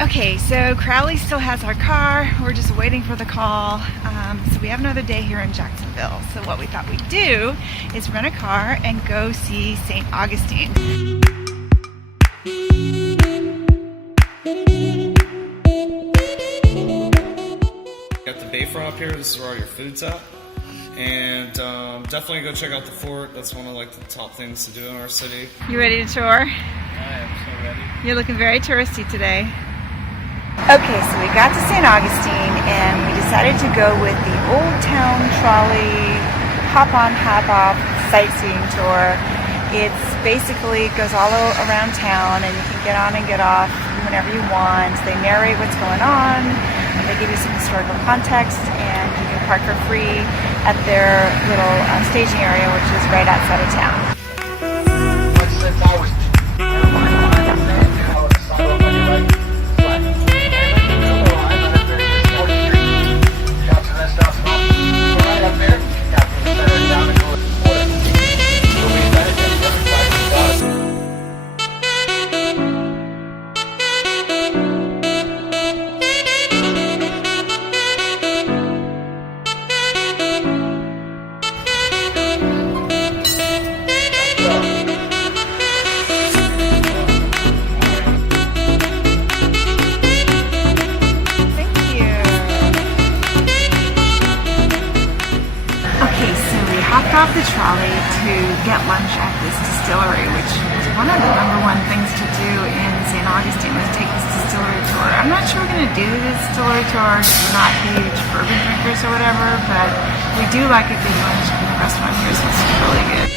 Okay, so Crowley still has our car. We're just waiting for the call. So we have another day here in Jacksonville. So what we thought we'd do is rent a car and go see St. Augustine. Got the bayfront up here. This is where all your food's at. And definitely go check out the fort. That's one of like the top things to do in our city. You ready to tour? I am so ready. You're looking very touristy today. Okay, so we got to St. Augustine and we decided to go with the Old Town Trolley hop on, hop off sightseeing tour. It's basically goes all around town and you can get on and get off whenever you want. They narrate what's going on, they give you some historical context, and you can park for free at their little staging area, which is right outside of town. Off the trolley to get lunch at this distillery, which is one of the #1 things to do in St. Augustine, was take this distillery tour. I'm not sure we're going to do the distillery tour because we're not huge bourbon drinkers or whatever, but we do like a good lunch in the restaurant here, so it's really good.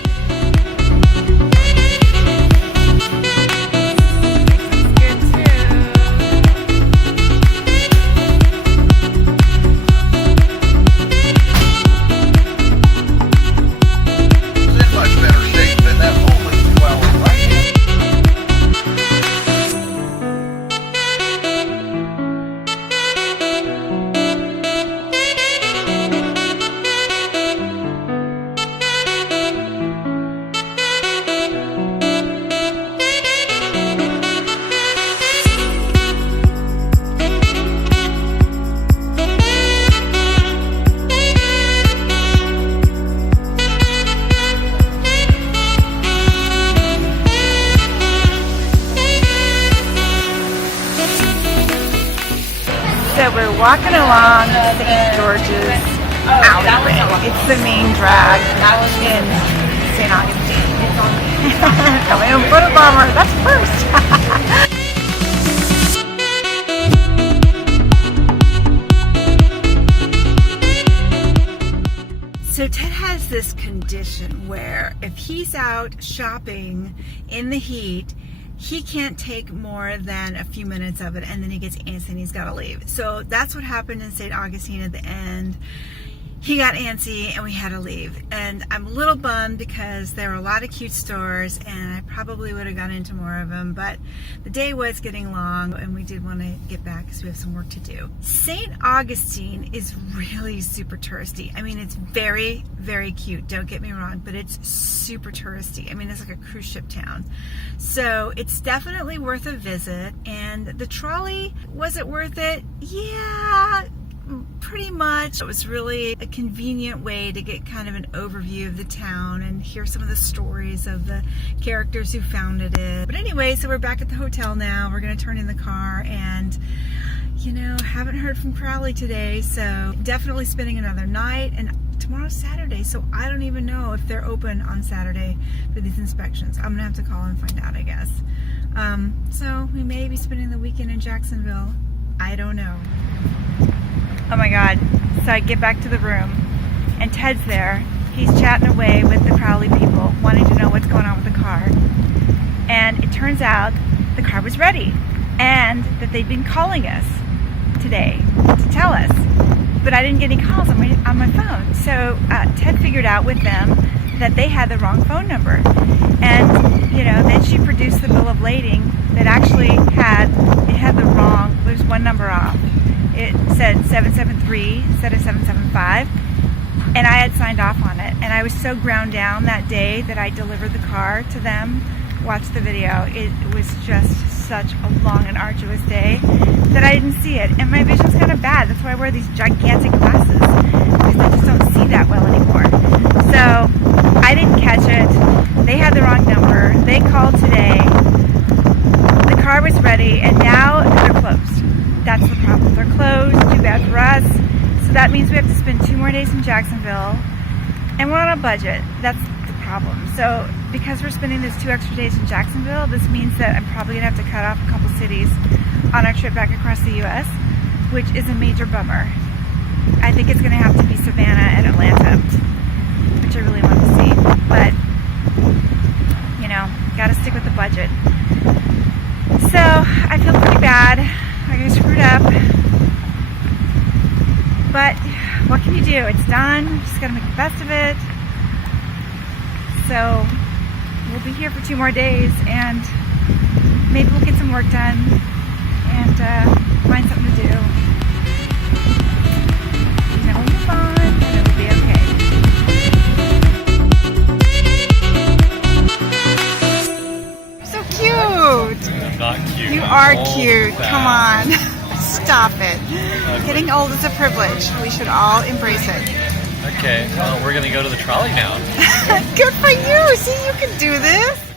So we're walking along St. George's alleyway. It's the main drag in St. Augustine. Got my own photo bomber. That's first. So Ted has this condition where if he's out shopping in the heat, he can't take more than a few minutes of it, and then he gets antsy and he's got to leave. So that's what happened in St. Augustine at the end. He got antsy and we had to leave. And I'm a little bummed because there were a lot of cute stores and I probably would have gone into more of them, but the day was getting long and we did want to get back because we have some work to do. St. Augustine is really super touristy. I mean, it's very, very cute, don't get me wrong, but it's super touristy. I mean, it's like a cruise ship town. So it's definitely worth a visit. And the trolley, was it worth it? Yeah, pretty much. It was really a convenient way to get kind of an overview of the town and hear some of the stories of the characters who founded it. But anyway, so we're back at the hotel now. We're going to turn in the car and, you know, haven't heard from Crowley today, so definitely spending another night. And tomorrow's Saturday, so I don't even know if they're open on Saturday for these inspections. I'm going to have to call and find out, I guess. So we may be spending the weekend in Jacksonville. I don't know. Oh my God. So I get back to the room and Ted's there. He's chatting away with the Crowley people, wanting to know what's going on with the car. And it turns out the car was ready and that they'd been calling us today to tell us. But I didn't get any calls on my phone. So Ted figured out with them that they had the wrong phone number. And, you know, then she produced the bill of lading that actually had the wrong, there's one number off. It said 773 instead of 775. And I had signed off on it. And I was so ground down that day that I delivered the car to them. Watch the video. It was just such a long and arduous day. didn't see it. And my vision's kind of bad. That's why I wear these gigantic glasses, because I just don't see that well anymore. So I didn't catch it. They had the wrong number. They called today. The car was ready, and now they're closed. That's the problem. They're closed. Too bad for us. So that means we have to spend 2 more days in Jacksonville, and we're on a budget. That's the problem. So because we're spending those 2 extra days in Jacksonville, this means that I'm probably gonna have to cut off a couple cities on our trip back across the U.S., which is a major bummer. I think it's gonna have to be Savannah and Atlanta, which I really want to see. But you know, gotta stick with the budget. So I feel pretty bad. I screwed up. But what can you do? It's done. Just gotta make the best of it. So we'll be here for 2 more days, and maybe we'll get some work done and find something to do. And then we'll move on, and it'll be okay. So cute. I'm not cute. You I'm are old, cute. fat. Come on. Stop it. Getting old is a privilege. We should all embrace it. Okay, well, we're gonna go to the trolley now. Good for you. See, you can do this.